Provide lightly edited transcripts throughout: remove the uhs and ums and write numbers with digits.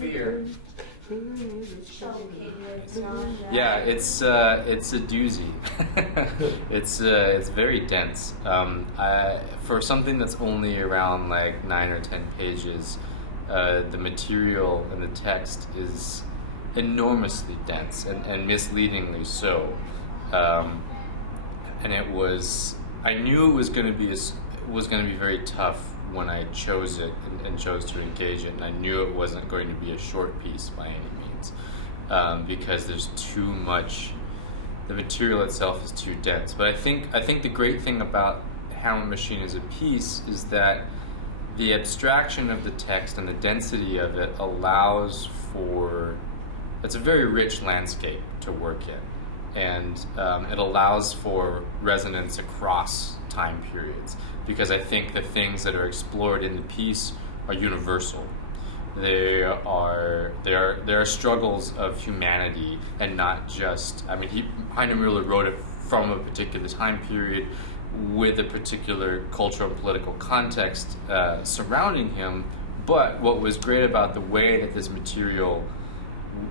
fear. Yeah, it's a doozy. It's very dense. For something that's only around like 9 or 10 pages, the material and the text is enormously dense and misleadingly so. And I knew it was going to be very tough when I chose it and chose to engage it, and I knew it wasn't going to be a short piece by any means, because there's too much. The material itself is too dense. But I think the great thing about Hamletmachine as a piece is that the abstraction of the text and the density of it allows for. It's a very rich landscape to work in, and it allows for resonance across time periods, because I think the things that are explored in the piece are universal. There are struggles of humanity, and not just. I mean, Heiner Muller wrote it from a particular time period with a particular cultural and political context surrounding him. But what was great about the way that this material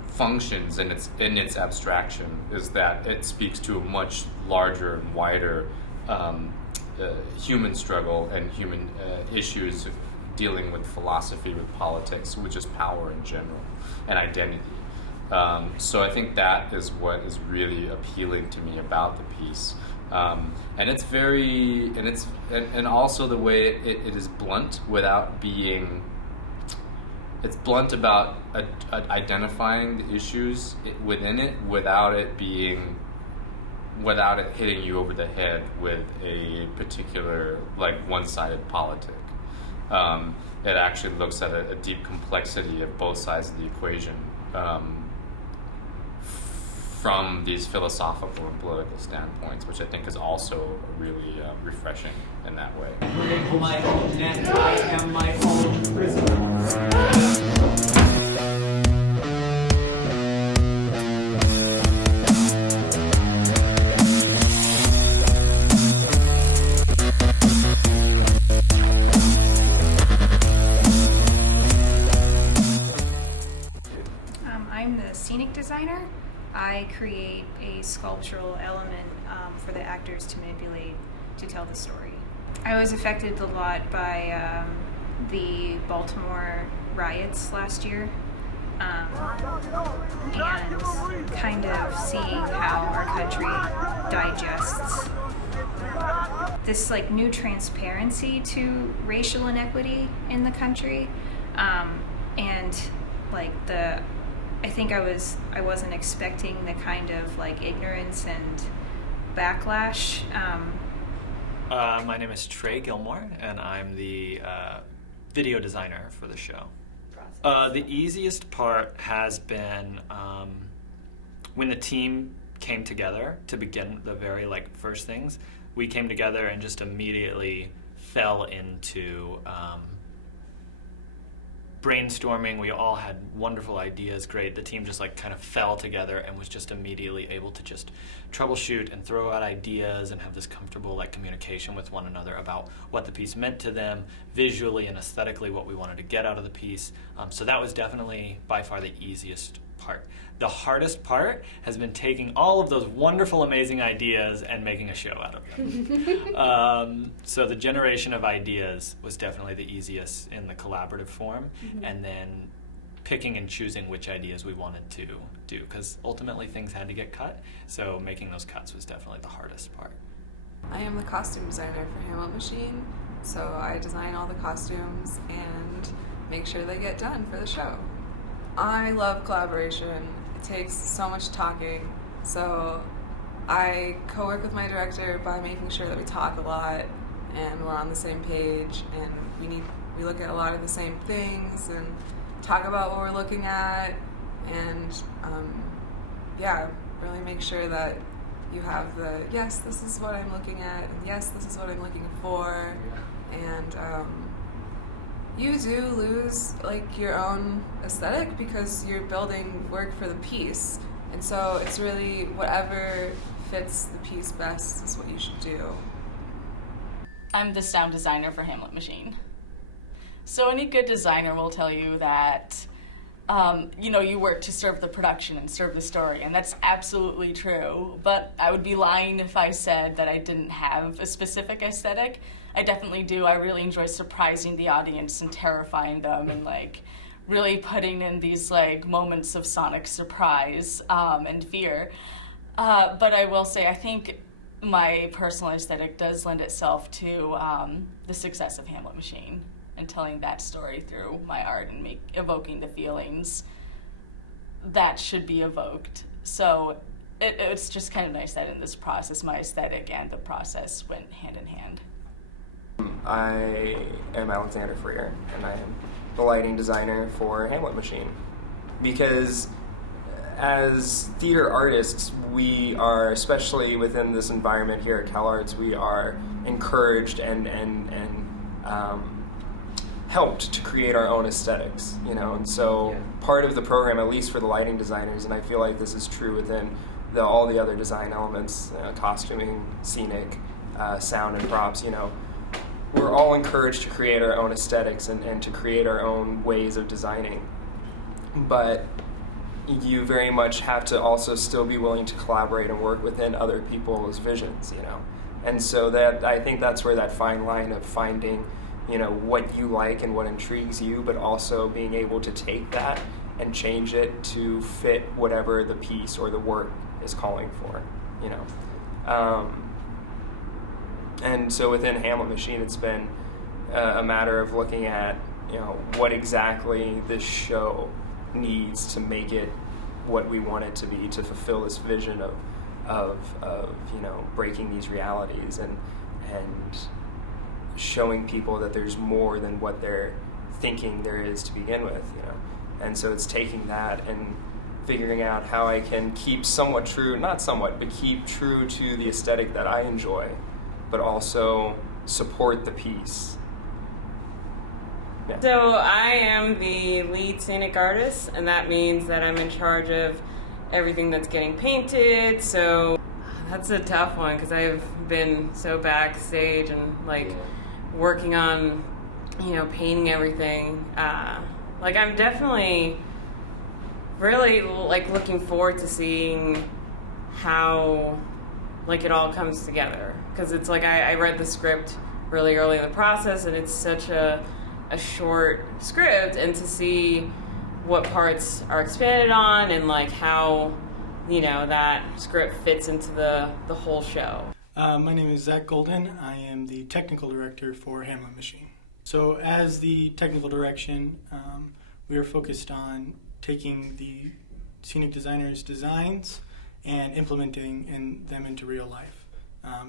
functions in its abstraction is that it speaks to a much larger and wider human struggle and human issues dealing with philosophy, with politics, with just power in general, and identity. So I think that is what is really appealing to me about the piece. And it's very, and also the way it is blunt without being. It's blunt about identifying the issues within it without it hitting you over the head with a particular, like, one-sided politic. It actually looks at a deep complexity of both sides of the equation from these philosophical and political standpoints, which I think is also really refreshing in that way. Break my own net, I am my own prisoner. I'm the scenic designer. I create a sculptural element for the actors to manipulate to tell the story. I was affected a lot by the Baltimore riots last year, and kind of seeing how our country digests this like new transparency to racial inequity in the country, and like I think I wasn't expecting the kind of like ignorance and backlash. My name is Gilmore, and I'm the video designer for the show. The easiest part has been when the team came together to begin the very first things. We came together and just immediately fell into brainstorming. We all had wonderful ideas, great. The team just kind of fell together and was just immediately able to just troubleshoot and throw out ideas and have this comfortable communication with one another about what the piece meant to them, visually and aesthetically, what we wanted to get out of the piece. So that was definitely by far the easiest part. The hardest part has been taking all of those wonderful, amazing ideas and making a show out of them. So the generation of ideas was definitely the easiest in the collaborative form, and then picking and choosing which ideas we wanted to do, because ultimately things had to get cut, so making those cuts was definitely the hardest part. I am the costume designer for Hamletmachine, so I design all the costumes and make sure they get done for the show. I love collaboration. It takes so much talking, so I co-work with my director by making sure that we talk a lot and we're on the same page, and we look at a lot of the same things and talk about what we're looking at, and really make sure that you have the yes, this is what I'm looking at, and yes, this is what I'm looking for, and you do lose your own aesthetic because you're building work for the piece, and so it's really whatever fits the piece best is what you should do. I'm the sound designer for Hamletmachine. So any good designer will tell you that you work to serve the production and serve the story, and that's absolutely true. But I would be lying if I said that I didn't have a specific aesthetic. I definitely do. I really enjoy surprising the audience and terrifying them, and like really putting in these like moments of sonic surprise and fear. But I will say, I think my personal aesthetic does lend itself to the success of Hamletmachine and telling that story through my art and evoking the feelings that should be evoked. So it's just kind of nice that in this process, my aesthetic and the process went hand in hand. I am Alexander Freer, and I am the lighting designer for Hamletmachine. Because as theater artists, we are, especially within this environment here at CalArts, we are encouraged and helped to create our own aesthetics, and so part of the program, at least for the lighting designers, and I feel like this is true within all the other design elements, costuming, scenic, sound and props, we're all encouraged to create our own aesthetics and to create our own ways of designing. But you very much have to also still be willing to collaborate and work within other people's visions, And so that, I think that's where that fine line of finding, what you like and what intrigues you, but also being able to take that and change it to fit whatever the piece or the work is calling for, And so within Hamletmachine, it's been a matter of looking at, what exactly this show needs to make it what we want it to be, to fulfill this vision of breaking these realities and showing people that there's more than what they're thinking there is to begin with, And so it's taking that and figuring out how I can keep keep true to the aesthetic that I enjoy, but also support the piece. Yeah. So I am the lead scenic artist, and that means that I'm in charge of everything that's getting painted. So that's a tough one because I've been so backstage and working on, painting everything. I'm definitely really looking forward to seeing how it all comes together, because it's I read the script really early in the process, and it's such a short script, and to see what parts are expanded on and how that script fits into the whole show. My name is Zach Golden. I am the technical director for Hamletmachine. So as the technical direction, we are focused on taking the scenic designers' designs and implementing them into real life.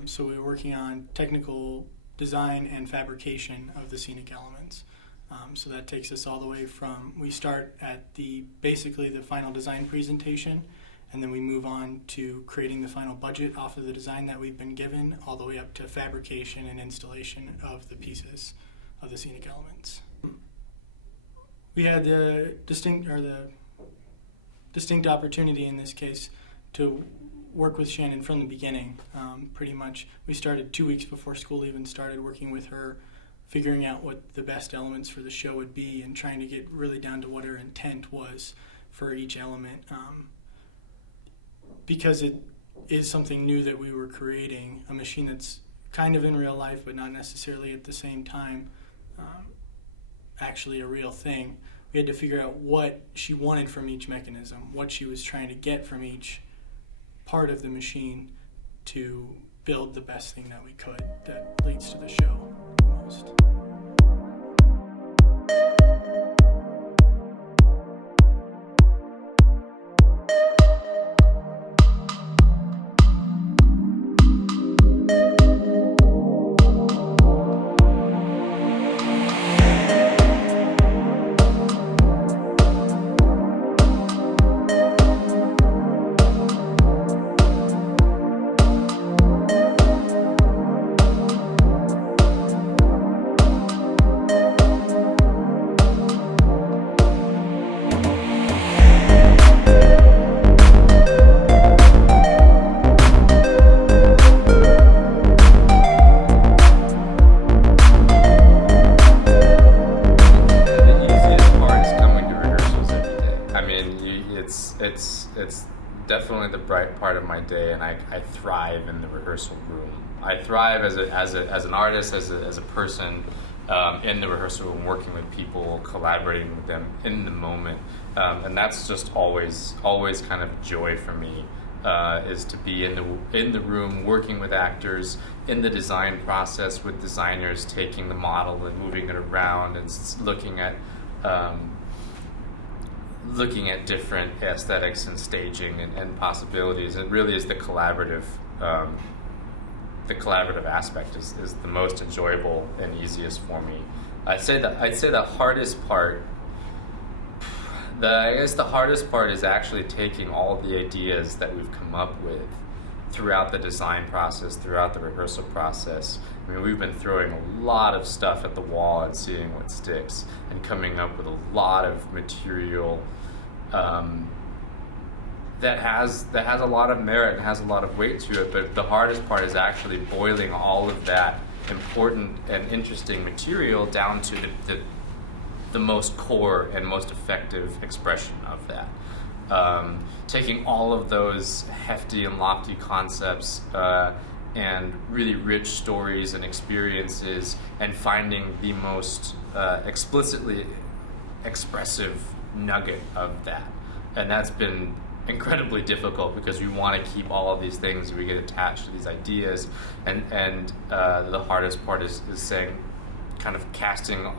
So we're working on technical design and fabrication of the scenic elements. So that takes us all the way from, we start at basically the final design presentation, and then we move on to creating the final budget off of the design that we've been given, all the way up to fabrication and installation of the pieces of the scenic elements. We had the distinct opportunity in this case to work with Shannon from the beginning. Pretty much, we started 2 weeks before school even started, working with her, figuring out what the best elements for the show would be, and trying to get really down to what her intent was for each element. Because it is something new that we were creating, a machine that's kind of in real life, but not necessarily at the same time actually a real thing. We had to figure out what she wanted from each mechanism, what she was trying to get from each part of the machine to build the best thing that we could that leads to the show the most. it's definitely the bright part of my day, and I thrive in the rehearsal room. I thrive as an artist, as a person in the rehearsal room, working with people, collaborating with them in the moment, and that's just always kind of joy for me. Is to be in the room, working with actors, in the design process with designers, taking the model and moving it around and looking at different aesthetics and staging and possibilities. It really is the collaborative aspect is the most enjoyable and easiest for me. I'd say the hardest part. I guess the hardest part is actually taking all of the ideas that we've come up with throughout the design process, throughout the rehearsal process. I mean, we've been throwing a lot of stuff at the wall and seeing what sticks, and coming up with a lot of material that has a lot of merit and has a lot of weight to it. But the hardest part is actually boiling all of that important and interesting material down to the most core and most effective expression of that. Taking all of those hefty and lofty concepts and really rich stories and experiences and finding the most explicitly expressive nugget of that. And that's been incredibly difficult because we want to keep all of these things, we get attached to these ideas, and the hardest part is saying, kind of casting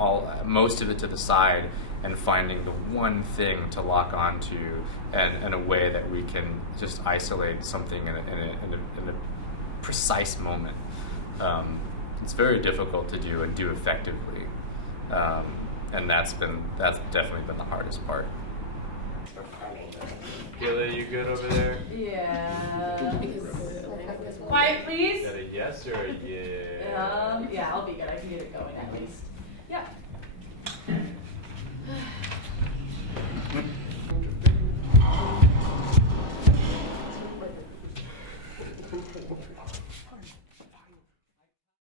most of it to the side and finding the one thing to lock onto, and in a way that we can just isolate something in a precise moment. It's very difficult to do and do effectively, and that's definitely been the hardest part. Gilly, you good over there? Yeah. Quiet, please. Is that a yes or a yeah? Yeah, I'll be good. I can get it going at least.